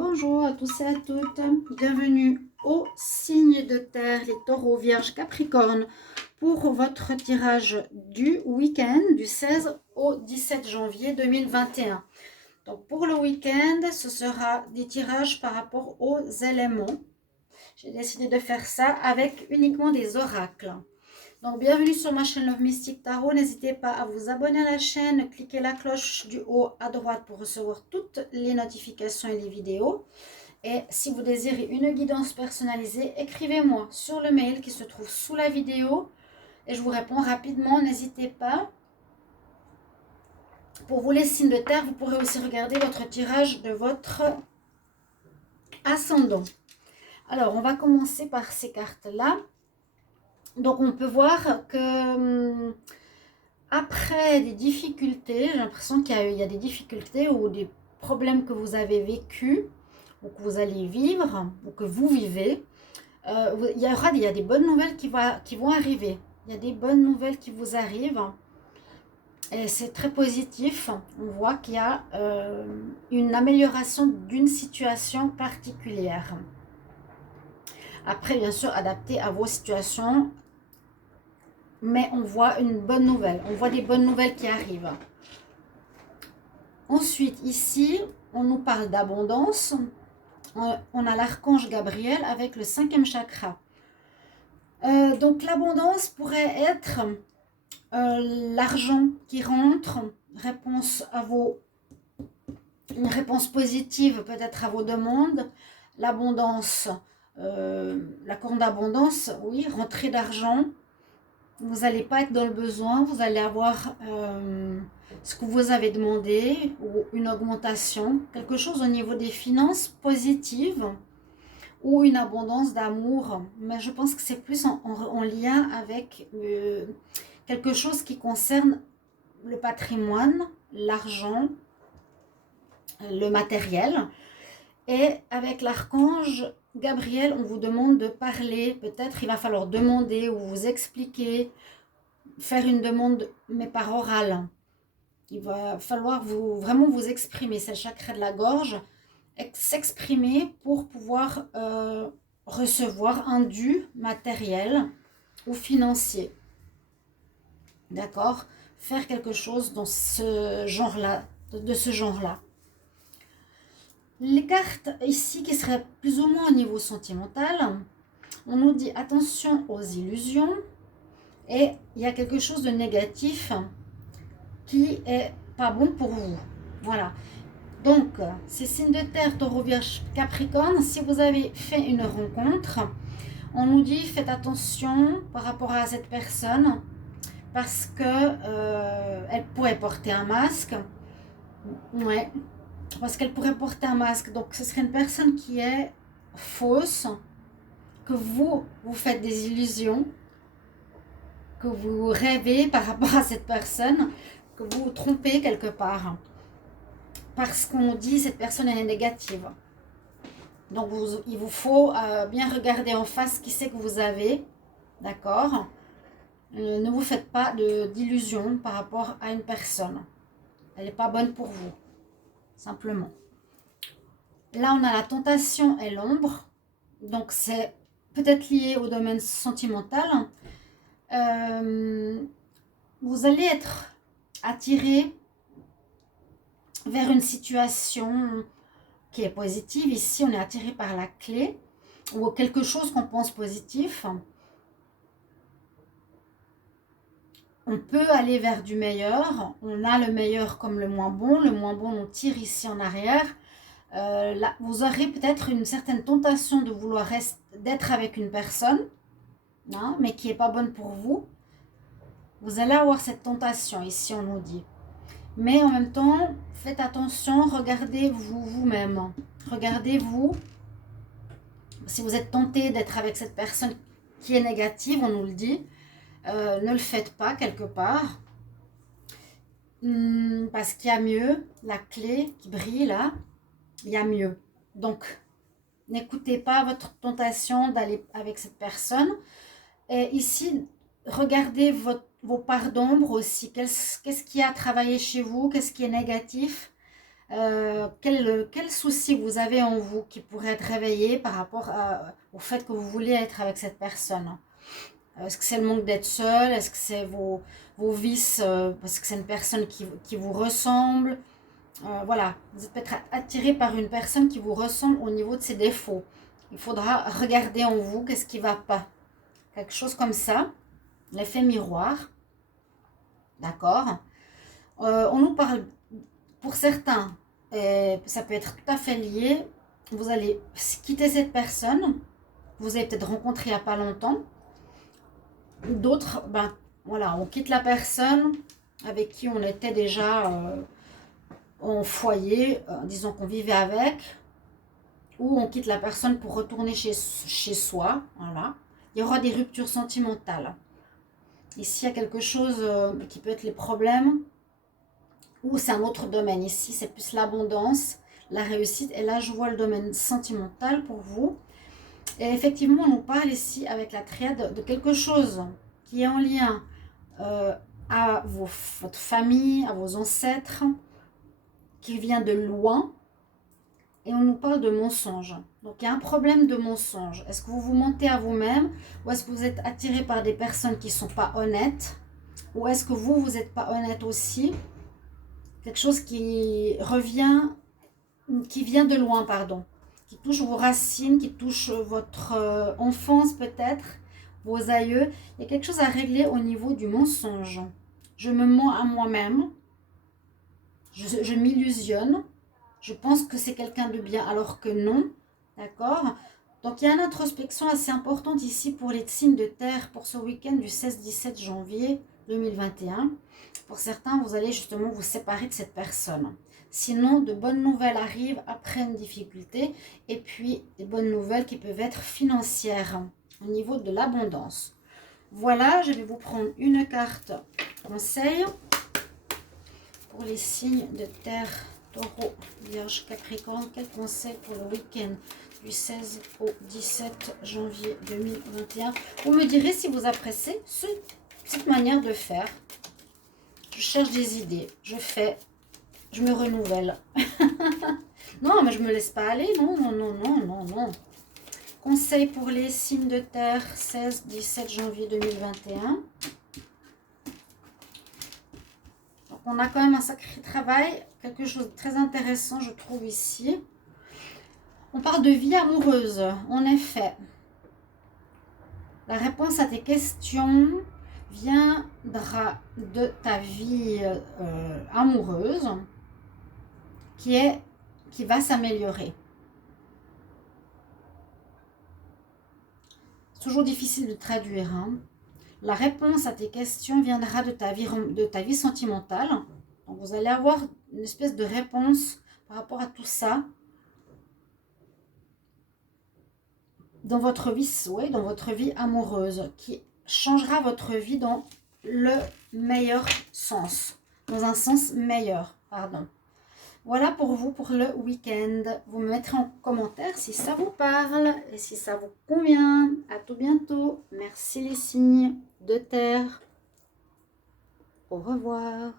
Bonjour à tous et à toutes, bienvenue au signe de terre, les taureaux, vierges, capricornes, pour votre tirage du week-end du 16 au 17 janvier 2021. Donc pour le week-end, ce sera des tirages par rapport aux éléments. J'ai décidé de faire ça avec uniquement des oracles. Donc bienvenue sur ma chaîne Love Mystic Tarot, n'hésitez pas à vous abonner à la chaîne, cliquez la cloche du haut à droite pour recevoir toutes les notifications et les vidéos. Et si vous désirez une guidance personnalisée, écrivez-moi sur le mail qui se trouve sous la vidéo et je vous réponds rapidement, n'hésitez pas. Pour vous les signes de terre, vous pourrez aussi regarder votre tirage de votre ascendant. Alors, on va commencer par ces cartes-là. Donc, on peut voir que après des difficultés, j'ai l'impression qu'il y a des difficultés ou des problèmes que vous avez vécus ou que vous allez vivre ou que vous vivez. Il y a des bonnes nouvelles qui vont arriver. Il y a des bonnes nouvelles qui vous arrivent. Et c'est très positif. On voit qu'il y a une amélioration d'une situation particulière. Après, bien sûr, adapté à vos situations. Mais on voit une bonne nouvelle. On voit des bonnes nouvelles qui arrivent. Ensuite, ici, on nous parle d'abondance. On a l'archange Gabriel avec le 5e chakra. Donc l'abondance pourrait être l'argent qui rentre, une réponse positive peut-être à vos demandes, l'abondance, la corne d'abondance, oui, rentrée d'argent. Vous n'allez pas être dans le besoin, vous allez avoir ce que vous avez demandé ou une augmentation, quelque chose au niveau des finances positives ou une abondance d'amour. Mais je pense que c'est plus en lien avec quelque chose qui concerne le patrimoine, l'argent, le matériel. Et avec l'archange Gabriel, on vous demande de parler. Peut-être il va falloir demander ou vous expliquer, faire une demande, mais par oral. Il va falloir vraiment vous exprimer. C'est le chakra de la gorge. S'exprimer pour pouvoir recevoir un dû matériel ou financier. D'accord? Faire quelque chose dans ce genre-là, de ce genre-là. Les cartes ici qui seraient plus ou moins au niveau sentimental, on nous dit attention aux illusions et il y a quelque chose de négatif qui est pas bon pour vous. Voilà. Donc, ces signes de terre, taureau, vierge, capricorne, si vous avez fait une rencontre, on nous dit faites attention par rapport à cette personne parce que elle pourrait porter un masque. Ouais, parce qu'elle pourrait porter un masque. Donc, ce serait une personne qui est fausse, que vous faites des illusions, que vous rêvez par rapport à cette personne, que vous vous trompez quelque part. Parce qu'on dit cette personne est négative. Donc, il vous faut bien regarder en face qui c'est que vous avez. D'accord? Ne vous faites pas d'illusions par rapport à une personne. Elle n'est pas bonne pour vous. Simplement. Là, on a la tentation et l'ombre. Donc, c'est peut-être lié au domaine sentimental. Vous allez être attiré vers une situation qui est positive. Ici, on est attiré par la clé ou quelque chose qu'on pense positif. On peut aller vers du meilleur. On a le meilleur comme le moins bon. Le moins bon, on tire ici en arrière. Là, vous aurez peut-être une certaine tentation de vouloir d'être avec une personne, hein, mais qui n'est pas bonne pour vous. Vous allez avoir cette tentation ici, on nous dit. Mais en même temps, faites attention, regardez-vous vous-même. Regardez-vous. Si vous êtes tenté d'être avec cette personne qui est négative, on nous le dit, ne le faites pas quelque part. Parce qu'il y a mieux, la clé qui brille là, il y a mieux. Donc, n'écoutez pas votre tentation d'aller avec cette personne. Et ici, regardez vos parts d'ombre aussi. Qu'est-ce qui a travaillé chez vous? Qu'est-ce qui est négatif? quel souci vous avez en vous qui pourrait être réveillé par rapport au fait que vous voulez être avec cette personne. Est-ce que c'est le manque d'être seul? Est-ce que c'est vos vices parce que c'est une personne qui vous ressemble? Voilà, vous êtes peut-être attiré par une personne qui vous ressemble au niveau de ses défauts. Il faudra regarder en vous qu'est-ce qui ne va pas. Quelque chose comme ça, l'effet miroir. D'accord. On nous parle, pour certains, ça peut être tout à fait lié. Vous allez quitter cette personne. Vous avez peut-être rencontré il n'y a pas longtemps. D'autres, ben voilà, on quitte la personne avec qui on était déjà en foyer, disons qu'on vivait avec, ou on quitte la personne pour retourner chez soi. Voilà. Il y aura des ruptures sentimentales. Ici, il y a quelque chose qui peut être les problèmes, ou c'est un autre domaine. Ici, c'est plus l'abondance, la réussite. Et là, je vois le domaine sentimental pour vous. Et effectivement, on nous parle ici avec la triade de quelque chose qui est en lien à votre famille, à vos ancêtres, qui vient de loin. Et on nous parle de mensonges. Donc, il y a un problème de mensonge. Est-ce que vous vous mentez à vous-même, ou est-ce que vous êtes attiré par des personnes qui ne sont pas honnêtes, ou est-ce que vous n'êtes pas honnête aussi? Quelque chose qui revient, qui vient de loin, pardon, qui touche vos racines, qui touche votre enfance peut-être, vos aïeux. Il y a quelque chose à régler au niveau du mensonge. Je me mens à moi-même, je m'illusionne, je pense que c'est quelqu'un de bien alors que non, d'accord? Donc il y a une introspection assez importante ici pour les signes de terre pour ce week-end du 16-17 janvier 2021. Pour certains, vous allez justement vous séparer de cette personne. Sinon, de bonnes nouvelles arrivent après une difficulté, et puis des bonnes nouvelles qui peuvent être financières au niveau de l'abondance. Voilà, je vais vous prendre une carte conseil pour les signes de terre, Taureau, Vierge, Capricorne. Quel conseil pour le week-end du 16 au 17 janvier 2021? Vous me direz si vous appréciez cette manière de faire. Je cherche des idées, je fais, je me renouvelle. Non, mais je me laisse pas aller, non, non, non, non, non, non. Conseil pour les signes de terre, 16-17 janvier 2021. Donc, on a quand même un sacré travail, quelque chose de très intéressant, je trouve, ici. On parle de vie amoureuse, en effet. La réponse à tes questions viendra de ta vie amoureuse qui va s'améliorer. C'est toujours difficile de traduire. Hein. La réponse à tes questions viendra de ta vie sentimentale. Donc vous allez avoir une espèce de réponse par rapport à tout ça dans votre vie, oui, dans votre vie amoureuse, qui changera votre vie dans le meilleur sens, dans un sens meilleur, pardon. Voilà pour vous pour le week-end. Vous me mettrez en commentaire si ça vous parle et si ça vous convient. À tout bientôt. Merci les signes de terre. Au revoir.